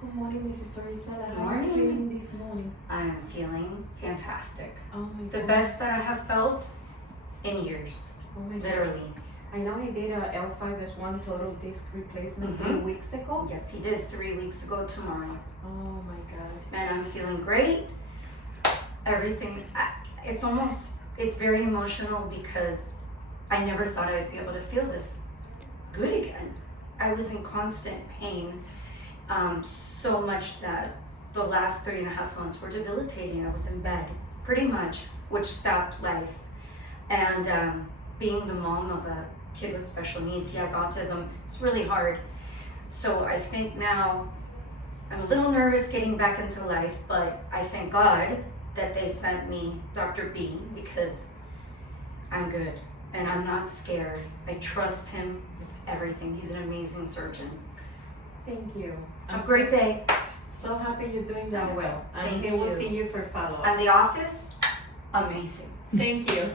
Good morning, Mrs. Teresa. Good How are you morning. feeling this morning? I am feeling fantastic. Oh my The God. best that I have felt in years, Oh my God. literally. I know he did a L5S1 total disc replacement Mhm. 3 weeks ago. Yes, he did 3 weeks ago tomorrow. Oh my God. And I'm feeling great. Everything, it's very emotional because I never thought I'd be able to feel this good again. I was in constant pain, so much that the last 3.5 months were debilitating. I was in bed, pretty much, which stopped life. And being the mom of a kid with special needs, he has autism, it's really hard. So I think now I'm a little nervous getting back into life, but I thank God that they sent me Dr. B because I'm good and I'm not scared. I trust him with everything. He's an amazing surgeon. Thank you. Have a great day. So happy you're doing that well. And Thank he will you. see you for follow-up. And the office, amazing. Thank you.